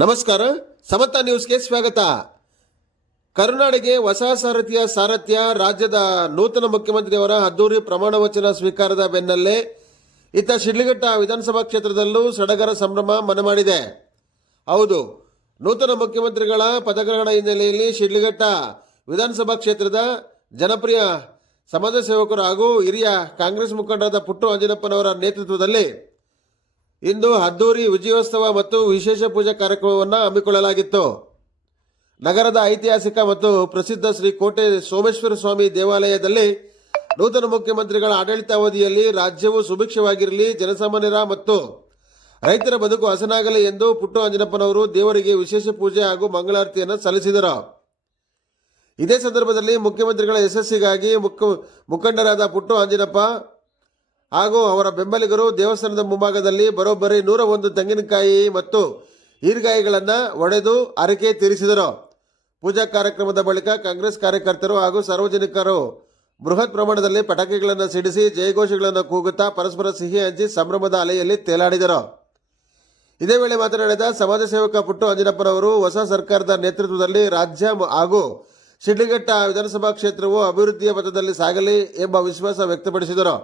ನಮಸ್ಕಾರ, ಸಮತಾ ನ್ಯೂಸ್ಗೆ ಸ್ವಾಗತ. ಕರುನಾಡಿಗೆ ಹೊಸ ಸಾರಥ್ಯ ರಾಜ್ಯದ ನೂತನ ಮುಖ್ಯಮಂತ್ರಿಯವರ ಅದ್ದೂರಿ ಪ್ರಮಾಣ ವಚನ ಸ್ವೀಕಾರದ ಬೆನ್ನಲ್ಲೇ ಇತ್ತ ಶಿಡ್ಲಘಟ್ಟ ವಿಧಾನಸಭಾ ಕ್ಷೇತ್ರದಲ್ಲೂ ಸಡಗರ ಸಂಭ್ರಮ ಮನೆ ಮಾಡಿದೆ. ಹೌದು, ನೂತನ ಮುಖ್ಯಮಂತ್ರಿಗಳ ಪದಗ್ರಹಣ ಹಿನ್ನೆಲೆಯಲ್ಲಿ ಶಿಡ್ಲಘಟ್ಟ ವಿಧಾನಸಭಾ ಕ್ಷೇತ್ರದ ಜನಪ್ರಿಯ ಸಮಾಜ ಸೇವಕರು ಹಾಗೂ ಹಿರಿಯ ಕಾಂಗ್ರೆಸ್ ಮುಖಂಡರಾದ ಪುಟ್ಟು ಅಂಜನಪ್ಪನವರ ನೇತೃತ್ವದಲ್ಲಿ ಇಂದು ಅದ್ದೂರಿ ವಿಜಯೋತ್ಸವ ಮತ್ತು ವಿಶೇಷ ಪೂಜಾ ಕಾರ್ಯಕ್ರಮವನ್ನು ಹಮ್ಮಿಕೊಳ್ಳಲಾಗಿತ್ತು. ನಗರದ ಐತಿಹಾಸಿಕ ಮತ್ತು ಪ್ರಸಿದ್ಧ ಶ್ರೀ ಕೋಟೆ ಸೋಮೇಶ್ವರ ಸ್ವಾಮಿ ದೇವಾಲಯದಲ್ಲಿ ನೂತನ ಮುಖ್ಯಮಂತ್ರಿಗಳ ಆಡಳಿತಾವಧಿಯಲ್ಲಿ ರಾಜ್ಯವು ಸುಭಿಕ್ಷವಾಗಿರಲಿ, ಜನಸಾಮಾನ್ಯರ ಮತ್ತು ರೈತರ ಬದುಕು ಹಸನಾಗಲಿ ಎಂದು ಪುಟ್ಟು ಅಂಜನಪ್ಪನವರು ದೇವರಿಗೆ ವಿಶೇಷ ಪೂಜೆ ಹಾಗೂ ಮಂಗಳಾರತಿಯನ್ನು ಸಲ್ಲಿಸಿದರು. ಇದೇ ಸಂದರ್ಭದಲ್ಲಿ ಮುಖ್ಯಮಂತ್ರಿಗಳ ಯಶಸ್ಸಿಗಾಗಿ ಮುಖಂಡರಾದ ಪುಟ್ಟು ಅಂಜನಪ್ಪ ಹಾಗೂ ಅವರ ಬೆಂಬಲಿಗರು ದೇವಸ್ಥಾನದ ಮುಂಭಾಗದಲ್ಲಿ ಬರೋಬ್ಬರಿ 101 ತೆಂಗಿನಕಾಯಿ ಮತ್ತು ಈರ್ಗಾಯಿಗಳನ್ನು ಒಡೆದು ಹರಕೆ ತೀರಿಸಿದರು. ಪೂಜಾ ಕಾರ್ಯಕ್ರಮದ ಬಳಿಕ ಕಾಂಗ್ರೆಸ್ ಕಾರ್ಯಕರ್ತರು ಹಾಗೂ ಸಾರ್ವಜನಿಕರು ಬೃಹತ್ ಪ್ರಮಾಣದಲ್ಲಿ ಪಟಾಕಿಗಳನ್ನು ಸಿಡಿಸಿ ಜಯಘೋಷಗಳನ್ನು ಕೂಗುತ್ತಾ ಪರಸ್ಪರ ಸಿಹಿ ಹಂಚಿ ಸಂಭ್ರಮದ ಅಲೆಯಲ್ಲಿ ತೇಲಾಡಿದರು. ಇದೇ ವೇಳೆ ಮಾತನಾಡಿದ ಸಮಾಜ ಸೇವಕ ಪುಟ್ಟು ಅಂಜನಪ್ಪನವರು ಹೊಸ ಸರ್ಕಾರದ ನೇತೃತ್ವದಲ್ಲಿ ರಾಜ್ಯ ಹಾಗೂ ಶಿಡ್ಲಘಟ್ಟ ವಿಧಾನಸಭಾ ಕ್ಷೇತ್ರವು ಅಭಿವೃದ್ಧಿಯ ಪಥದಲ್ಲಿ ಸಾಗಲಿ ಎಂಬ ವಿಶ್ವಾಸ ವ್ಯಕ್ತಪಡಿಸಿದರು.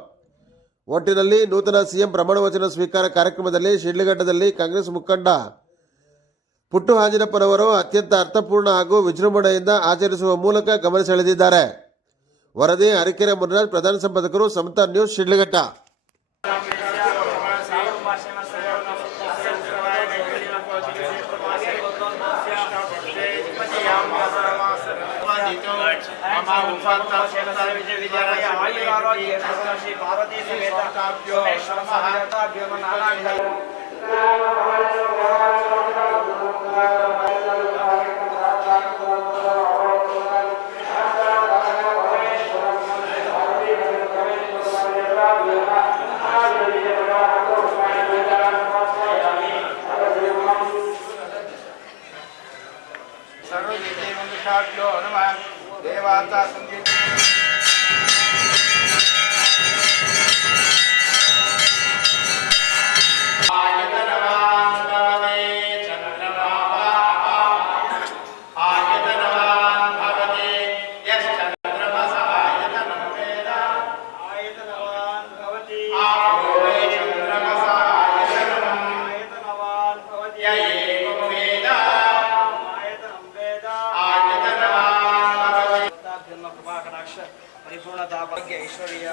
ಒಟ್ಟಿನಲ್ಲಿ ನೂತನ ಸಿಎಂ ಪ್ರಮಾಣ ವಚನ ಸ್ವೀಕಾರ ಕಾರ್ಯಕ್ರಮದಲ್ಲಿ ಶಿಡ್ಲಘಟ್ಟದಲ್ಲಿ ಕಾಂಗ್ರೆಸ್ ಮುಖಂಡ ಪುಟ್ಟು ಅಂಜನಪ್ಪನವರು ಅತ್ಯಂತ ಅರ್ಥಪೂರ್ಣ ಹಾಗೂ ವಿಜೃಂಭಣೆಯಿಂದ ಆಚರಿಸುವ ಮೂಲಕ ಗಮನ ಸೆಳೆದಿದ್ದಾರೆ. ವರದಿ ಅರಕೆರೆ ಮುನ್ರಾಜ್, ಪ್ರಧಾನ ಸಂಪಾದಕರು, ಸಮತಾ ನ್ಯೂಸ್, ಶಿಡ್ಲಘಟ್ಟ. देवाता संगीत परिपूर्णता भाग्य ऐश्वर्य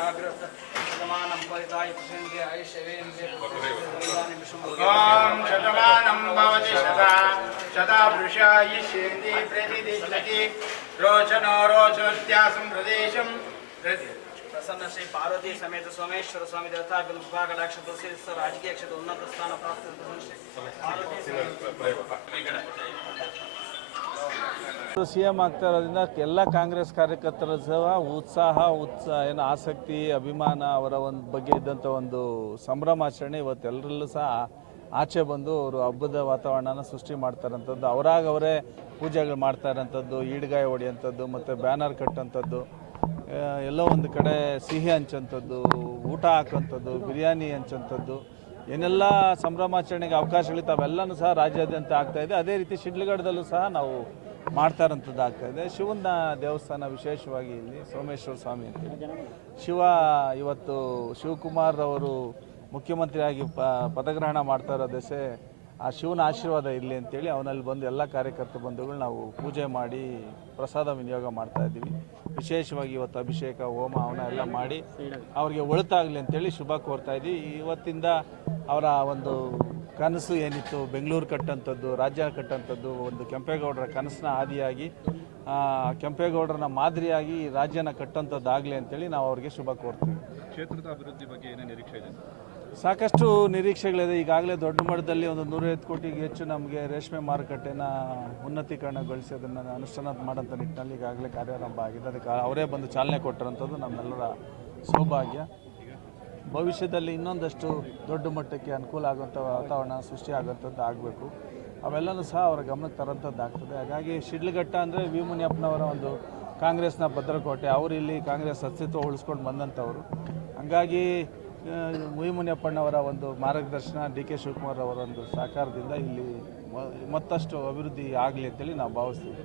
शतमानं परिताय प्रसन्ने आयुष्यवेन्द्रे ओम शतमानं भवति शता वृषायिष्यन्ति प्रतिदिशति रोचनो रोचोत्यासं प्रदेशं प्रसन्न श्री पार्वती समेत सोमेश्वर स्वामी देवता विभागलाक्ष तुलसी राजकीय क्षेत्र उन्नत स्थान प्राप्त ಸಿಎಂ ಆಗ್ತಾ ಇರೋದ್ರಿಂದ ಎಲ್ಲ ಕಾಂಗ್ರೆಸ್ ಕಾರ್ಯಕರ್ತರ ಸಹ ಉತ್ಸಾಹ ಏನು ಆಸಕ್ತಿ, ಅಭಿಮಾನ, ಅವರ ಒಂದು ಬಗ್ಗೆ ಇದ್ದಂಥ ಒಂದು ಸಂಭ್ರಮಾಚರಣೆ ಇವತ್ತೆಲ್ಲರಲ್ಲೂ ಸಹ ಆಚೆ ಬಂದು ಅವರು ಹಬ್ಬದ ವಾತಾವರಣನ ಸೃಷ್ಟಿ ಮಾಡ್ತಾರಂಥದ್ದು, ಅವರೇ ಪೂಜೆಗಳು ಮಾಡ್ತಾ ಇರೋಂಥದ್ದು, ಈಡ್ಗಾಯಿ ಹೊಡೆಯೋಂಥದ್ದು ಮತ್ತು ಬ್ಯಾನರ್ ಕಟ್ಟೋಂಥದ್ದು, ಎಲ್ಲೋ ಒಂದು ಕಡೆ ಸಿಹಿ ಹಂಚೋಂಥದ್ದು, ಊಟ ಹಾಕೋಂಥದ್ದು, ಬಿರಿಯಾನಿ ಹಂಚೋಂಥದ್ದು, ಏನೆಲ್ಲ ಸಂಭ್ರಮಾಚರಣೆಗೆ ಅವಕಾಶಗಳಿತ್ತು ಅವೆಲ್ಲನೂ ಸಹ ರಾಜ್ಯಾದ್ಯಂತ ಆಗ್ತಾಯಿದೆ. ಅದೇ ರೀತಿ ಶಿಡ್ಲಘಟ್ಟದಲ್ಲೂ ಸಹ ನಾವು ಮಾಡ್ತಾ ಇರೋಂಥದ್ದು ಆಗ್ತಾಯಿದೆ. ಶಿವನ ದೇವಸ್ಥಾನ ವಿಶೇಷವಾಗಿ ಇಲ್ಲಿ ಸೋಮೇಶ್ವರ ಸ್ವಾಮಿ ಅಂತೇಳಿ ಇವತ್ತು ಶಿವಕುಮಾರ್ ಅವರು ಮುಖ್ಯಮಂತ್ರಿಯಾಗಿ ಪದಗ್ರಹಣ ಮಾಡ್ತಾ ಇರೋ ದೆಸೆ ಆ ಶಿವನ ಆಶೀರ್ವಾದ ಇರಲಿ ಅಂತೇಳಿ ಅವನಲ್ಲಿ ಬಂದು ಎಲ್ಲ ಕಾರ್ಯಕರ್ತ ಬಂಧುಗಳು ನಾವು ಪೂಜೆ ಮಾಡಿ ಪ್ರಸಾದ ವಿನಿಯೋಗ ಮಾಡ್ತಾಯಿದ್ದೀವಿ. ವಿಶೇಷವಾಗಿ ಇವತ್ತು ಅಭಿಷೇಕ, ಹೋಮ, ಹವನ ಎಲ್ಲ ಮಾಡಿ ಅವರಿಗೆ ಒಳಿತಾಗಲಿ ಅಂತೇಳಿ ಶುಭ ಕೋರ್ತಾಯಿದ್ದೀವಿ. ಇವತ್ತಿಂದ ಅವರ ಒಂದು ಕನಸು ಏನಿತ್ತು ಬೆಂಗಳೂರು ಕಟ್ಟಂಥದ್ದು, ರಾಜ್ಯ ಕಟ್ಟಂಥದ್ದು, ಒಂದು ಕೆಂಪೇಗೌಡರ ಕನಸಿನ ಆದಿಯಾಗಿ ಕೆಂಪೇಗೌಡರನ್ನ ಮಾದರಿಯಾಗಿ ರಾಜ್ಯನ ಕಟ್ಟಂಥದ್ದಾಗಲಿ ಅಂತೇಳಿ ನಾವು ಅವ್ರಿಗೆ ಶುಭ ಕೋರ್ತೀವಿ. ಕ್ಷೇತ್ರದ ಅಭಿವೃದ್ಧಿ ಬಗ್ಗೆ ಏನೇ ನಿರೀಕ್ಷೆ ಇದೆ? ಸಾಕಷ್ಟು ನಿರೀಕ್ಷೆಗಳಿದೆ. ಈಗಾಗಲೇ ದೊಡ್ಡ ಮಟ್ಟದಲ್ಲಿ ಒಂದು 150 ಕೋಟಿಗೆ ಹೆಚ್ಚು ನಮಗೆ ರೇಷ್ಮೆ ಮಾರುಕಟ್ಟೆನ ಉನ್ನತೀಕರಣಗೊಳಿಸಿ ಅದನ್ನು ಅನುಷ್ಠಾನ ಮಾಡೋಂಥ ನಿಟ್ಟಿನಲ್ಲಿ ಈಗಾಗಲೇ ಕಾರ್ಯಾರಂಭ ಆಗಿದೆ. ಅದಕ್ಕೆ ಅವರೇ ಬಂದು ಚಾಲನೆ ಕೊಟ್ಟಿರೋಂಥದ್ದು ನಮ್ಮೆಲ್ಲರ ಸೌಭಾಗ್ಯ. ಭವಿಷ್ಯದಲ್ಲಿ ಇನ್ನೊಂದಷ್ಟು ದೊಡ್ಡ ಮಟ್ಟಕ್ಕೆ ಅನುಕೂಲ ಆಗುವಂಥ ವಾತಾವರಣ ಸೃಷ್ಟಿ ಆಗುವಂಥದ್ದು ಆಗಬೇಕು. ಅವೆಲ್ಲನೂ ಸಹ ಅವರ ಗಮನಕ್ಕೆ ತರೋಂಥದ್ದು ಆಗ್ತದೆ. ಹಾಗಾಗಿ ಶಿಡ್ಲಘಟ್ಟ ಅಂದರೆ ವಿ ಮುನಿಯಪ್ಪನವರ ಒಂದು ಕಾಂಗ್ರೆಸ್ನ ಭದ್ರಕೋಟೆ. ಅವರು ಇಲ್ಲಿ ಕಾಂಗ್ರೆಸ್ ಅಸ್ತಿತ್ವ ಉಳಿಸ್ಕೊಂಡು ಬಂದಂಥವರು. ಹಾಗಾಗಿ ಮುನಿಯಪ್ಪಣ್ಣವರ ಒಂದು ಮಾರ್ಗದರ್ಶನ, ಡಿ ಕೆ ಶಿವಕುಮಾರ್ ಅವರ ಒಂದು ಸಹಕಾರದಿಂದ ಇಲ್ಲಿ ಮತ್ತಷ್ಟು ಅಭಿವೃದ್ಧಿ ಆಗಲಿ ಅಂತೇಳಿ ನಾವು ಭಾವಿಸ್ತೀವಿ.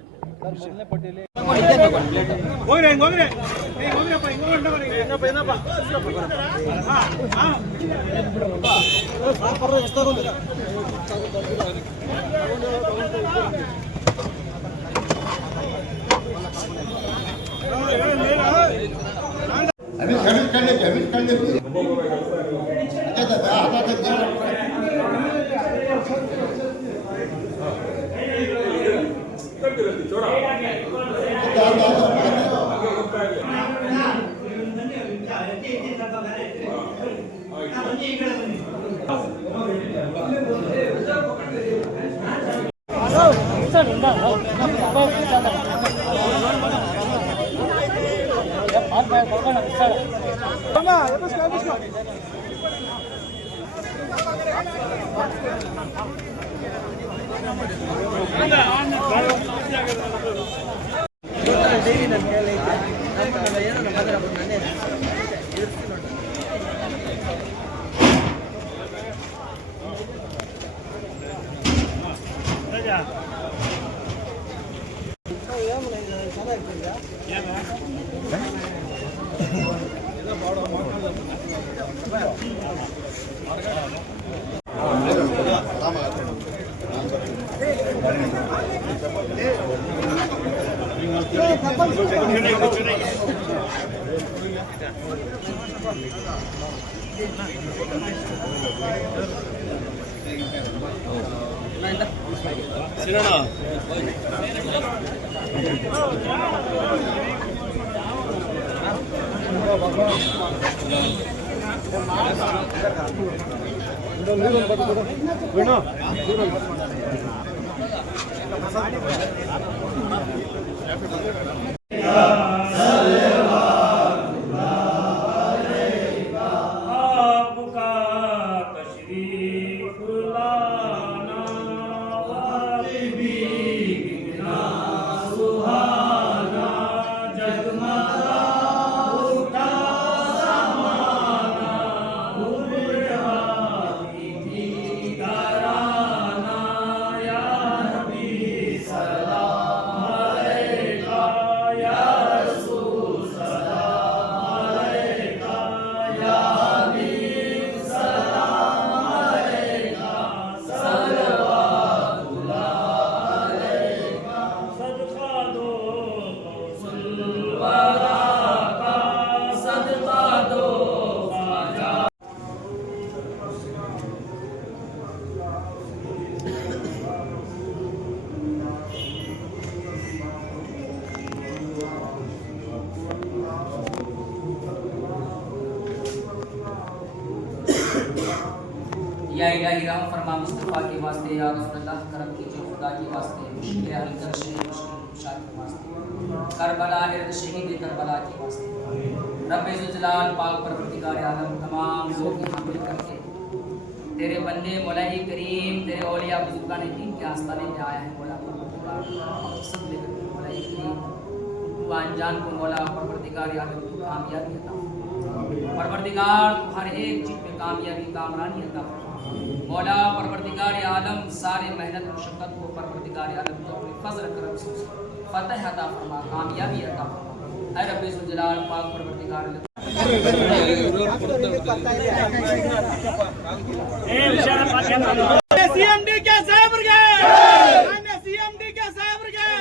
या इलाही रहम फरमा मुस्तफ़ा के वास्ते, या रसूलल्लाह करम कीजिए खुदा के वास्ते, मुश्किल हल कर शे मुश्किल कुशा के वास्ते, करबला इर्द शहीद करबला के वास्ते, रब्बे ज़ुल जलाल पाक परवरदिगार आलम तमाम लोग यहाँ मिल करके तेरे बंदे मौला-ए करीम, तेरे औलिया बुजुर्गान दीन के आस्ताने में आया है मौला परवरदिगार, मकसद लेकर मौला-ए करीम उनको अनजान को मौला परवरदिगार आलम को कामयाबी अता परवरदिगार, हर एक चीज में कामयाबी कामरानी अता मौला परवरदिगार आलम, सारे मेहनत मुशक्कत को परवरदिगार आलम तो अपने फजल करम से फतह अता फरमा, कामयाबी अता फरमा। ऐ रब्बे ज़ुल जलाल पाक परवरदिगार सीएमडी के साहब गए, सीएमडी के साहब गए,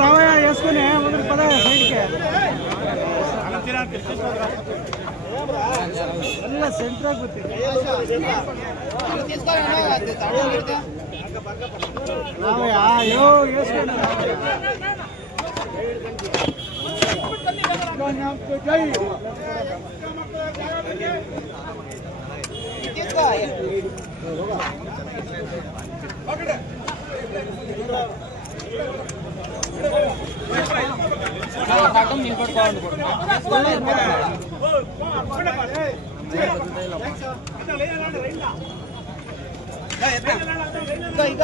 రావయ్య వేసుకుని పద సైడ్కి ಈಗ